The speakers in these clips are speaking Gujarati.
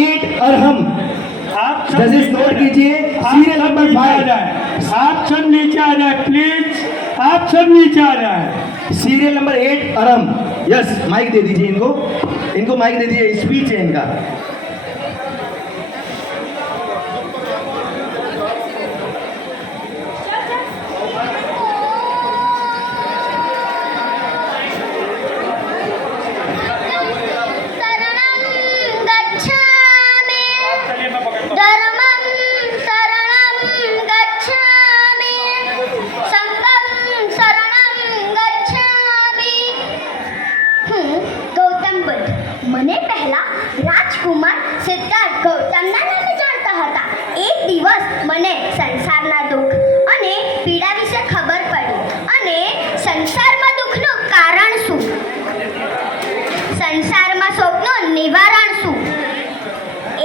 8 अरहम। आप सब जजेस नोट कीजिए सीरियल नंबर 5। आप सब नीचे आ जाए प्लीज, आप सब नीचे आ जाए। Serial number 8 Arham. Yes, mic दे दीजिए इनको, इनको माइक दे दीजिए, स्पीच है इनका। મને પહેલા રાજકુમાર સિદ્ધાર્થ ગૌતમના નામે જાણતા હતા. એક દિવસ મને સંસારના દુઃખ અને પીડા વિશે ખબર પડી. અને સંસારમાં દુઃખનું કારણ શું, સંસારમાં શોકનું નિવારણ શું.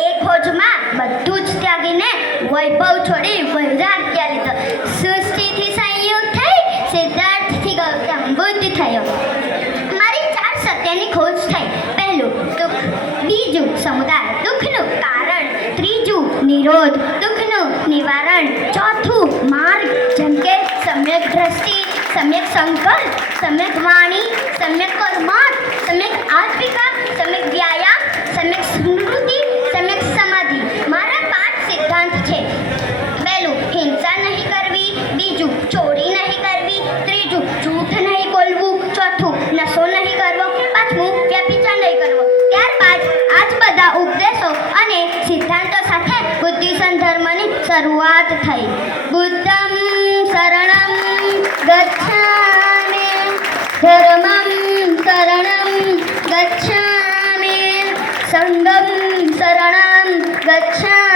એ ખોજમાં બધું જ ત્યાગીને વૈભવ છોડી વૈરાગ્ય લીધો. સૃષ્ટિથી સંયુક્ત થઈ સિદ્ધાર્થથી ગૌતમ બુદ્ધ થયો. મારી 4 સત્યની ખોજ થઈ. પહેલું દુઃખ, બીજું સમુદાય દુઃખનું કારણ, ત્રીજું નિરોધ દુઃખનું નિવારણ, ચોથું માર્ગ જેમ કે સમ્યક દ્રષ્ટિ, સમ્યક સંકલ્પ, સમ્યક વાણી, સમ્યક કર્મઠ, સમ્યક આત્મિકા, સમ્યક વ્યાયામ, સમ્યક સ્મૃતિ, સમ્યક સમાધિ. મારા 5 સિદ્ધાંત છે. પહેલું હિંસા નહીં કરવી, બીજું ચોરી નહીં કરવી, ત્રીજું જૂઠ નહીં બોલવું, ચોથું નશો નહીં કરવો, પાંચમું વ્યભિચાર નહીં કરવો. ત્યારબાદ આ જ બધા ઉપદેશો અને સિદ્ધાંતો સાથે બુદ્ધિસન ધર્મની શરૂઆત થઈ. બુદ્ધમ શરણમ ગચ્છામિ, ધર્મમ શરણમ ગચ્છામિ, સંઘમ શરણમ ગચ્છામિ.